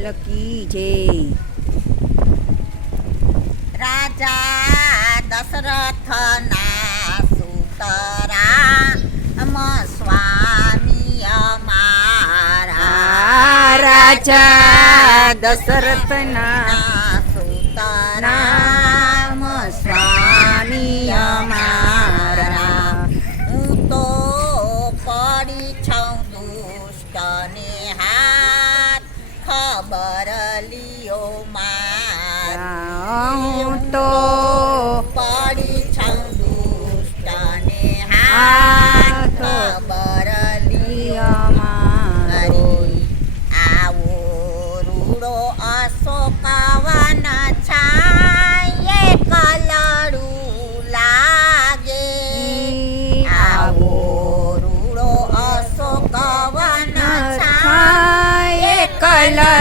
લાલ કી જય. રાજા દશરથના સુતરા અમ સ્વામી અમારા. રાજા દશરથના તો પડી છું દુષ્ટને હાથ ખબર લિયો આવો રૂડો અશોકવન છાયે કલડું લાગે. આવો રૂડો અશોકવન છાયે છાયે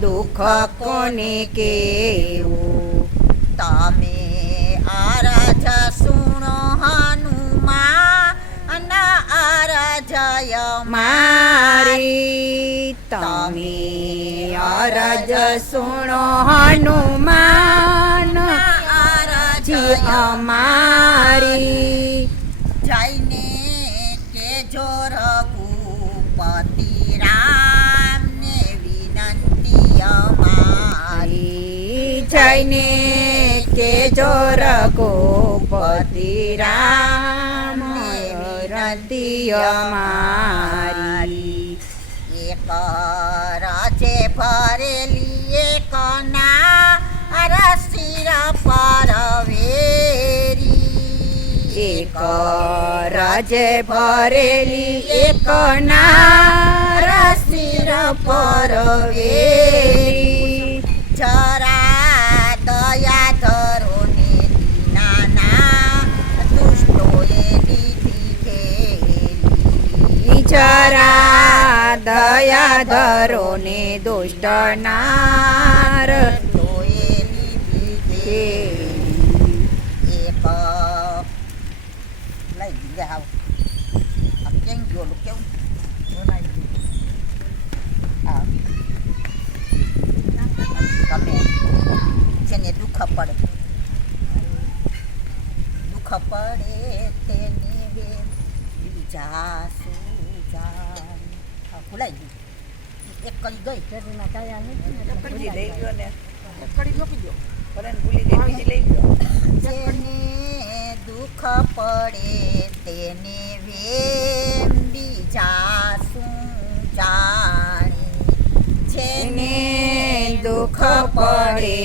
દુઃખ કોને કેવું? તમે અરજ સુણો હનુમાન અને અરજય મારી. તમે અરજ સુણો હનુમાન અમારી જઈને અમારી મારી જઈને કે જો રઘુપતિ રામ રતિય મારી એક રાજે ભરેલી એક ના રસીર પરવેરી એક રાજે ભરેલી એક નાર શિર પરવેરી જરા ધરો ને દુષ્ટ નાર જેને દુઃખ પડે દુઃખ પડે તેને બે બીજા સુજાન આ ભૂલાઈ ગયું એક કરી ગઈ. લઈ ગયો ને. ભલે ને ભૂલી જાય બીજી લઈ ગયો. જેને દુઃખ પડે તેને વેમ બીજા શું જાણી. જેને દુઃખ પડે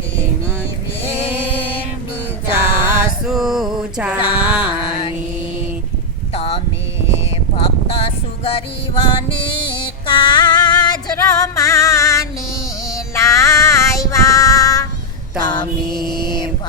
તેને વેમ બીજા શું જાણી. તમે ભક્ત સુગરીવને કાજ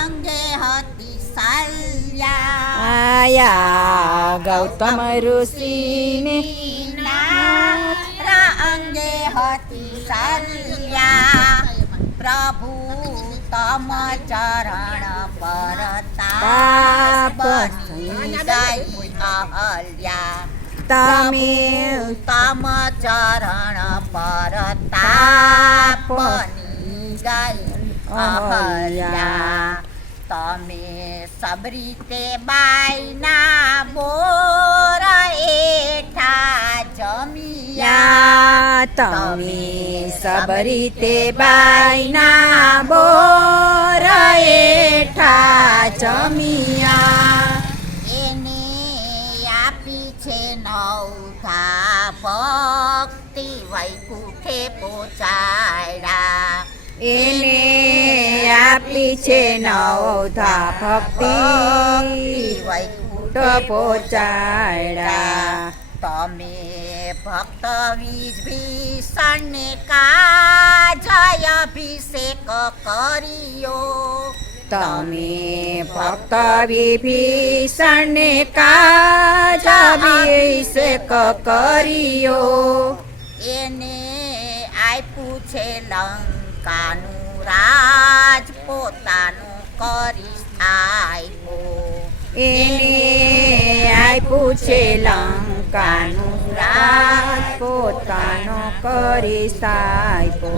અંગે હતી સલ્યા. આયા ગૌતમ ઋષિને નાર અંગે હતી સલ્યા. પ્રભુ તમ ચરણ પરતા અહલ્યા. તમે તમ ચરણ પર તાપની ગઈ અહલ્યા. તમે સબરીતે બાઈના બોર એઠા જમિયા. તમે તમે સબરીતે બાઈના બોર એઠા જમિયા. એને આપી છે નવધા ભક્તિ વૈકુઠે પહોંચાડ્યા. એને આપી છે નવધા ભક્તિ. વૈકુંઠ પહોંચાડ્યા. તમે ભક્ત વિભીષણને કાજય અભિષેક કર્યો. તમે ભક્ત વિભીષણને કાજ અભિષેક કર્યો. એને આપ્યું છે લંકાનું રાજ પોતાનું કરી આપ્યો એને આપ્યું છે લંકાનું રાજ પોતાનો કરી સાહેબો